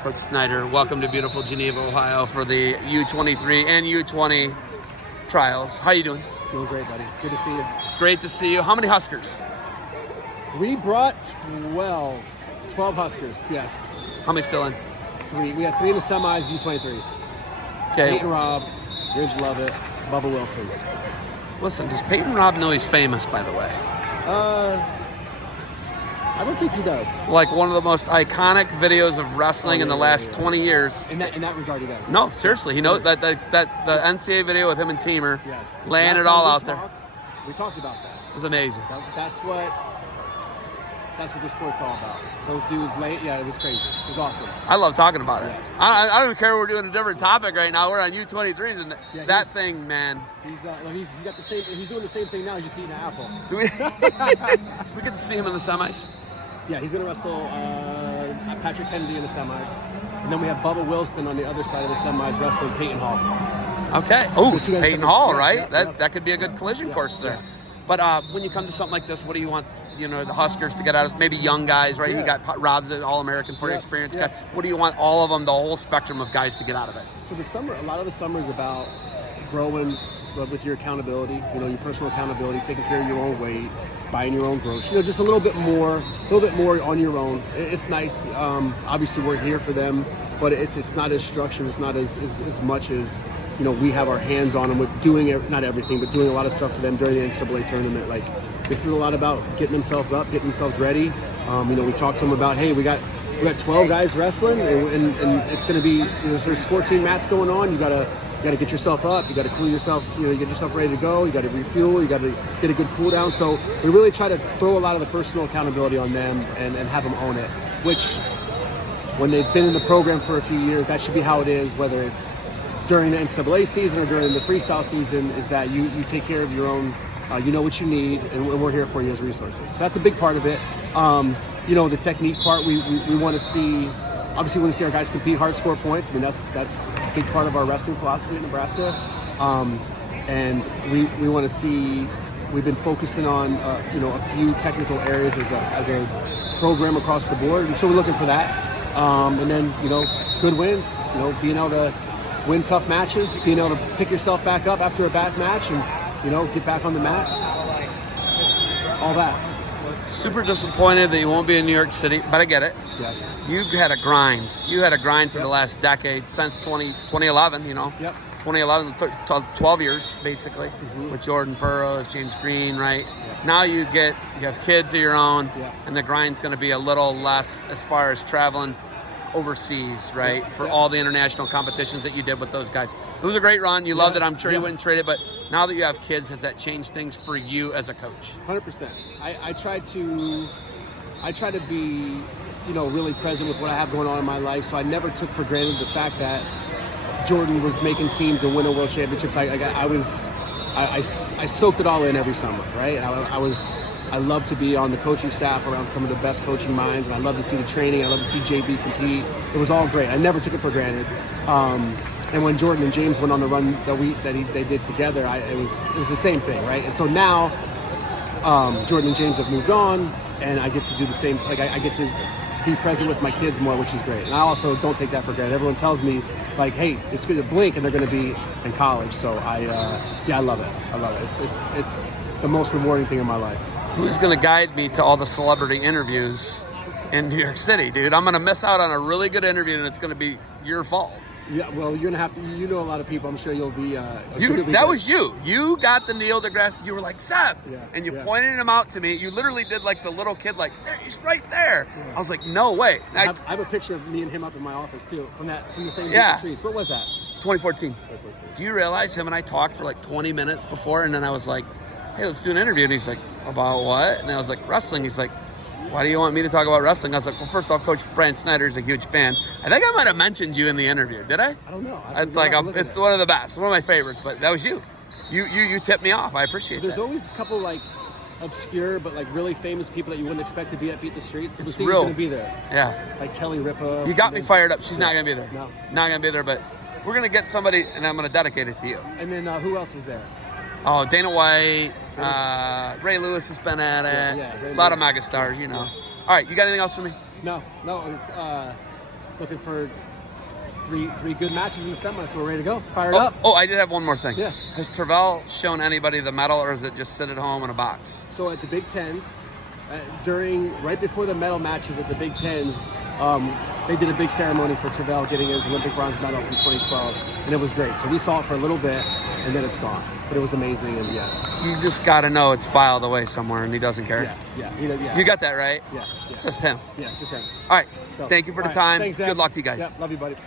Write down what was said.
Coach Snyder, welcome to beautiful Geneva, Ohio for the U23 and U20 trials. How you doing? Doing great, buddy. Good to see you. Great to see you. How many Huskers? We brought 12 Huskers, yes. How many still in? 3. We had 3 in the semis, U23s. Okay. Peyton Robb, Ridge Lovett, Bubba Wilson. Listen, does Peyton Robb know he's famous, by the way? I don't think he does. Like one of the most iconic videos of wrestling in the last 20 years. In that regard, he does. No, seriously, he knows that the NCAA video with him and Teamer, yes, laying it all out there. We talked about that. It was amazing. That's what the sport's all about. Those dudes it was crazy. It was awesome. I love talking about it. Yeah. I don't care. We're doing a different topic right now. We're on U23s, and that thing, man. He's got the same. He's doing the same thing now. He's just eating an apple. Do we? We get to see him in the semis. Yeah, he's going to wrestle Patrick Kennedy in the semis. And then we have Bubba Wilson on the other side of the semis wrestling Peyton Hall. Okay. Oh, Peyton Hall, right? Yeah, that could be a good collision course there. Yeah. But when you come to something like this, what do you want, the Huskers to get out of maybe young guys, right? Yeah. You got Rob's an All-American for experience guy. What do you want all of them, the whole spectrum of guys to get out of it? So a lot of the summer is about growing with your accountability, your personal accountability, taking care of your own weight, buying your own groceries, just a little bit more on your own. It's nice. Obviously, we're here for them, but it's not as structured. It's not as much as we have our hands on them with doing not everything, but doing a lot of stuff for them during the NCAA tournament. Like this is a lot about getting themselves up, getting themselves ready. We talked to them about, hey, we got 12 guys wrestling, and it's going to be there's 14 mats going on. You gotta get yourself up. You got to cool yourself. You get yourself ready to go. You got to refuel. You got to get a good cool down. So we really try to throw a lot of the personal accountability on them and have them own it. Which, when they've been in the program for a few years, that should be how it is. Whether it's during the NCAA season or during the freestyle season, is that you take care of your own. You know what you need, and we're here for you as resources. So that's a big part of it. The technique part. We want to see. Obviously, we want to see our guys compete hard, score points. I mean, that's a big part of our wrestling philosophy in Nebraska. And we want to see. We've been focusing on a few technical areas as a program across the board, and so we're looking for that. And then good wins. Being able to win tough matches, being able to pick yourself back up after a bad match, and get back on the mat. All that. Super disappointed that you won't be in New York City, but I get it. Yes. You had a grind. You had a grind for the last decade, since 2011, Yep. 2011, 12 years, basically, with Jordan Burroughs, James Green, right? Yep. Now you have kids of your own, Yep. and the grind's going to be a little less as far as traveling overseas, right? For all the international competitions that you did with those guys. It was a great run. You loved it. I'm sure you wouldn't trade it, but now that you have kids, has that changed things for you as a coach? 100%. I try to be, really present with what I have going on in my life. So I never took for granted the fact that Jordan was making teams and winning world championships. I soaked it all in every summer, right? And I love to be on the coaching staff around some of the best coaching minds, and I love to see the training. I love to see JB compete. It was all great. I never took it for granted. And when Jordan and James went on the run they did together, it was the same thing, right? And so now Jordan and James have moved on, and I get to do the same. Like I get to be present with my kids more, which is great. And I also don't take that for granted. Everyone tells me, like, hey, it's going to blink and they're going to be in college. So I love it. I love it. It's the most rewarding thing in my life. Who's going to guide me to all the celebrity interviews in New York City, dude? I'm going to miss out on a really good interview, and it's going to be your fault. Yeah, well, you're going to have to, a lot of people. I'm sure you'll be. That was you. You got the Neil deGrasse. You were like, Seb. And you pointed him out to me. You literally did like the little kid, like, there, he's right there. Yeah. I was like, no way. I have a picture of me and him up in my office, too, from the same streets. What was that? 2014. Do you realize him and I talked for like 20 minutes before, and then I was like, hey, let's do an interview. And he's like, about what? And I was like, wrestling. He's like, why do you want me to talk about wrestling? I was like, well, first off, Coach Brian Snyder is a huge fan. I think I might have mentioned you in the interview. Did I? I don't know. It's one of the best, one of my favorites. But that was you. You tipped me off. I appreciate There's that. Always a couple like obscure but like really famous people that you wouldn't expect to be at Beat the Streets. So it's real. real. Going to be there. Yeah. Like Kelly Ripa. You got me fired up. She's not going to be there. No. Not going to be there, but we're going to get somebody, and I'm going to dedicate it to you. And then who else was there? Oh, Dana White. Ray Lewis has been at it. Yeah, a lot of mega stars, All right, you got anything else for me? No. It was, looking for three good matches in the semi, so we're ready to go. Fire it up. Oh, I did have one more thing. Yeah. Has Tervel shown anybody the medal, or is it just sit at home in a box? So at the Big Tens, right before the medal matches at the Big Tens, they did a big ceremony for Tervel getting his Olympic bronze medal from 2012, and it was great. So we saw it for a little bit, and then it's gone. But it was amazing, and yes. You just got to know it's filed away somewhere, and he doesn't care. Yeah. You got that right? Yeah. It's just him. Yeah, it's just him. All right. So, Thank you for the all right. time. Thanks, Zach. Good luck to you guys. Yeah, love you, buddy.